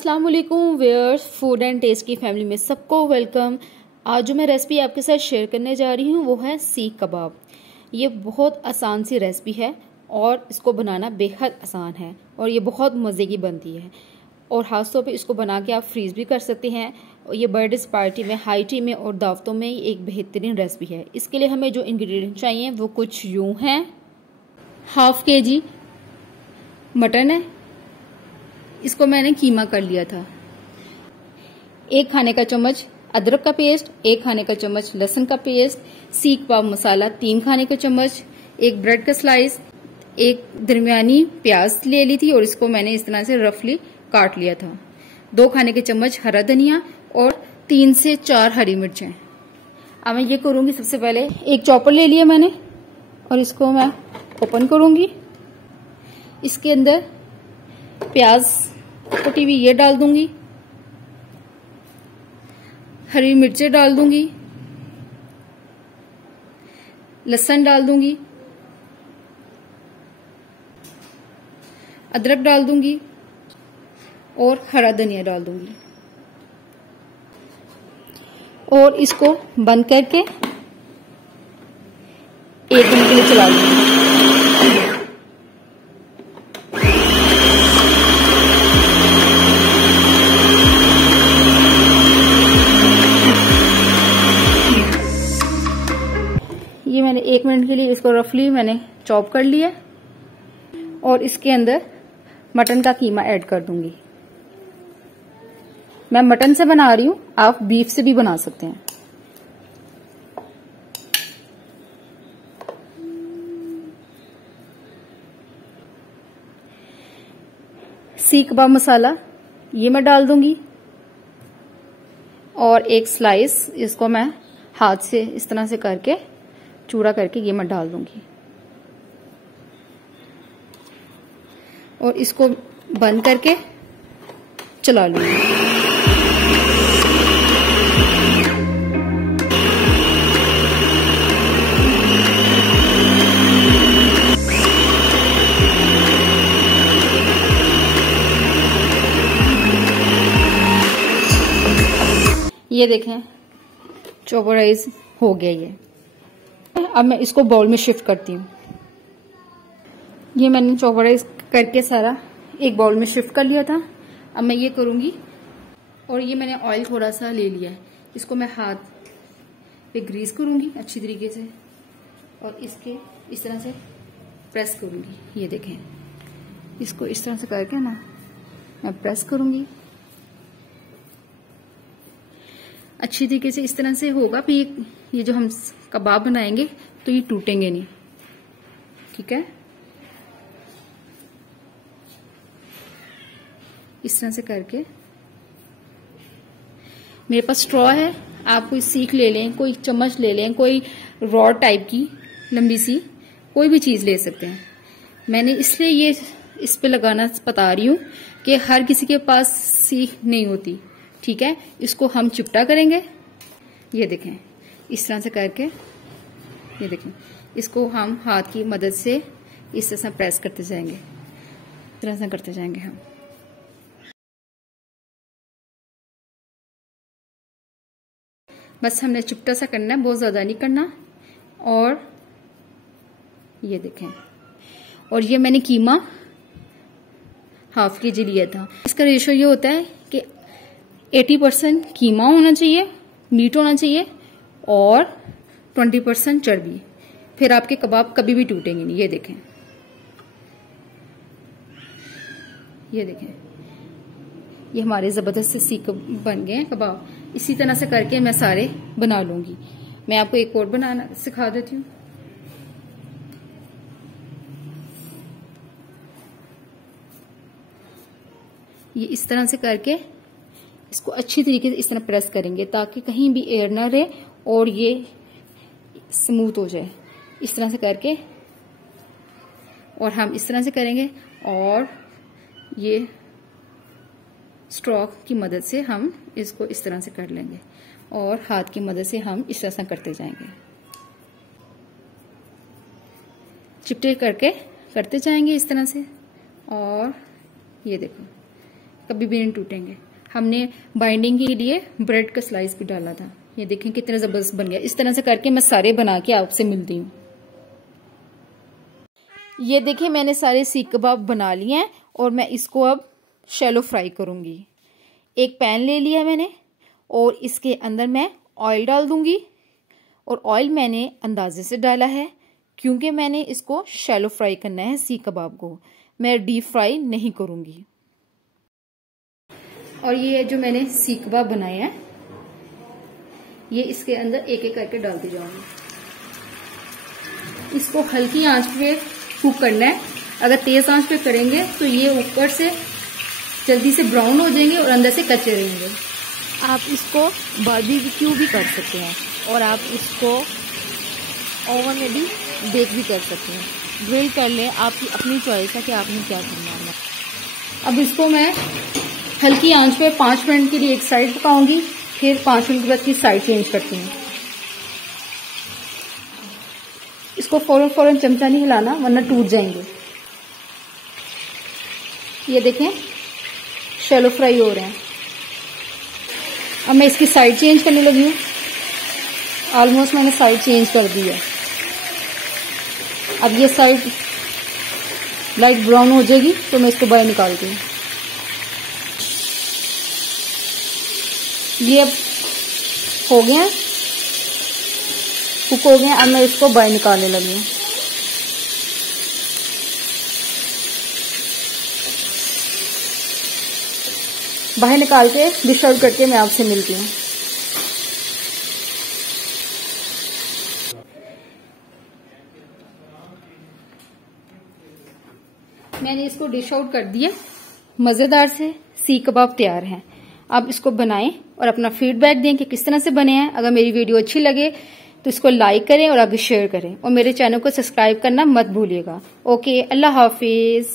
अस्सलाम वालेकुम viewers, food and test की फैमिली में सबको वेलकम। आज जो मैं रेसिपी आपके साथ शेयर करने जा रही हूँ वो है सीख कबाब। ये बहुत आसान सी रेसिपी है और इसको बनाना बेहद आसान है और ये बहुत मज़े की बनती है और ख़ास तौर पे इसको बना के आप फ्रीज़ भी कर सकते हैं। और ये बर्थडे पार्टी में, हाई टी में और दावतों में एक बेहतरीन रेसिपी है। इसके लिए हमें जो इंग्रेडिएंट चाहिए वो कुछ यूँ हैं। 1/2 kg मटन है, इसको मैंने कीमा कर लिया था। 1 खाने का चम्मच अदरक का पेस्ट, 1 खाने का चम्मच लहसुन का पेस्ट, सीख कबाब मसाला 3 खाने का चम्मच, 1 ब्रेड का स्लाइस, 1 दरमियानी प्याज ले ली थी और इसको मैंने इस तरह से रफली काट लिया था, 2 खाने के चम्मच हरा धनिया और 3 से 4 हरी मिर्चें। अब मैं ये करूंगी, सबसे पहले एक चॉपर ले लिया मैंने और इसको मैं ओपन करूंगी। इसके अंदर प्याज कटी हुई ये डाल दूंगी, हरी मिर्चें डाल दूंगी, लहसुन डाल दूंगी, अदरक डाल दूंगी और हरा धनिया डाल दूंगी और इसको बंद करके 1 मिनट के लिए चला दूंगी। ये मैंने 1 मिनट के लिए इसको रफली मैंने चॉप कर लिया और इसके अंदर मटन का कीमा ऐड कर दूंगी। मैं मटन से बना रही हूं, आप बीफ से भी बना सकते हैं। सीख कबाब मसाला ये मैं डाल दूंगी और 1 स्लाइस इसको मैं हाथ से इस तरह से करके चूड़ा करके ये मैं डाल दूंगी और इसको बंद करके चला लूंगी। ये देखें चॉपराइज हो गया ये। अब मैं इसको बाउल में शिफ्ट करती हूँ। ये मैंने चॉपराइज करके सारा एक बाउल में शिफ्ट कर लिया था। अब मैं ये करूंगी और ये मैंने ऑयल थोड़ा सा ले लिया है, इसको मैं हाथ पे ग्रीस करूंगी अच्छी तरीके से और इसके इस तरह से प्रेस करूंगी। ये देखें, इसको इस तरह से करके ना मैं प्रेस करूंगी अच्छी तरीके से। इस तरह से होगा फिर ये जो हम कबाब बनाएंगे तो ये टूटेंगे नहीं, ठीक है। इस तरह से करके, मेरे पास स्ट्रॉ है, आप कोई सीख ले लें, कोई चम्मच ले लें, कोई रॉड टाइप की लंबी सी कोई भी चीज ले सकते हैं। मैंने इसलिए ये इस पे लगाना बता रही हूं कि हर किसी के पास सीख नहीं होती, ठीक है। इसको हम चिपटा करेंगे। ये देखें इस तरह से करके, ये देखें इसको हम हाथ की मदद से इस तरह से प्रेस करते जाएंगे, इस तरह से करते जाएंगे हम। बस हमने चिपटा सा करना है, बहुत ज्यादा नहीं करना। और ये देखें, और ये मैंने कीमा 1/2 kg लिया था। इसका रेशो ये होता है कि 80% कीमा होना चाहिए, मीट होना चाहिए और 20% चर्बी, फिर आपके कबाब कभी भी टूटेंगे नहीं। ये देखें, ये देखें, ये हमारे जबरदस्त से सीख बन गए हैं कबाब। इसी तरह से करके मैं सारे बना लूंगी। मैं आपको एक और बनाना सिखा देती हूँ। ये इस तरह से करके इसको अच्छी तरीके से इस तरह प्रेस करेंगे ताकि कहीं भी एयर ना रहे और ये स्मूथ हो जाए। इस तरह से करके, और हम इस तरह से करेंगे और ये स्ट्रॉ की मदद से हम इसको इस तरह से कर लेंगे और हाथ की मदद से हम इस तरह से करते जाएंगे, चिपटे करके करते जाएंगे इस तरह से। और ये देखो कभी भी नहीं टूटेंगे। हमने बाइंडिंग के लिए ब्रेड का स्लाइस भी डाला था। ये देखें कितना जबरदस्त बन गया। इस तरह से करके मैं सारे बना के आपसे मिलती हूँ। ये देखिए मैंने सारे सीख कबाब बना लिए हैं और मैं इसको अब शैलो फ्राई करूँगी। एक पैन ले लिया मैंने और इसके अंदर मैं ऑयल डाल दूँगी। और ऑयल मैंने अंदाजे से डाला है क्योंकि मैंने इसको शैलो फ्राई करना है सीख कबाब को, मैं डीप फ्राई नहीं करूँगी। और ये जो मैंने सीख कबाब बनाए हैं ये इसके अंदर एक एक करके डालती जाऊंगी। इसको हल्की आंच पे कुक करना है। अगर तेज आंच पे करेंगे तो ये ऊपर से जल्दी से ब्राउन हो जाएंगे और अंदर से कच्चे रहेंगे। आप इसको बारबेक्यू भी कर सकते हैं और आप इसको ओवन में भी बेक भी कर सकते हैं। ग्रिल कर लें, आपकी अपनी चॉइस है कि आपने क्या करना है। अब इसको मैं हल्की आंच पे 5 मिनट के लिए एक साइड पकाऊंगी, फिर 5 मिनट के बाद की साइड चेंज करती हूँ। इसको फौरन चमचा नहीं हिलाना वरना टूट जाएंगे। ये देखें शैलो फ्राई हो रहे हैं। अब मैं इसकी साइड चेंज करने लगी हूँ। ऑलमोस्ट मैंने साइड चेंज कर दी है। अब ये साइड लाइट ब्राउन हो जाएगी तो मैं इसको बाहर निकालती हूँ। ये अब हो गया, कुक हो गया। अब मैं इसको बाहर निकालने लगी हूँ। बाहर निकाल के डिश आउट करके मैं आपसे मिलती हूँ। मैंने इसको डिश आउट कर दिया। मजेदार से सीख कबाब तैयार हैं। आप इसको बनाएं और अपना फीडबैक दें कि किस तरह से बने हैं। अगर मेरी वीडियो अच्छी लगे तो इसको लाइक करें और आगे शेयर करें और मेरे चैनल को सब्सक्राइब करना मत भूलिएगा। ओके, अल्लाह हाफिज।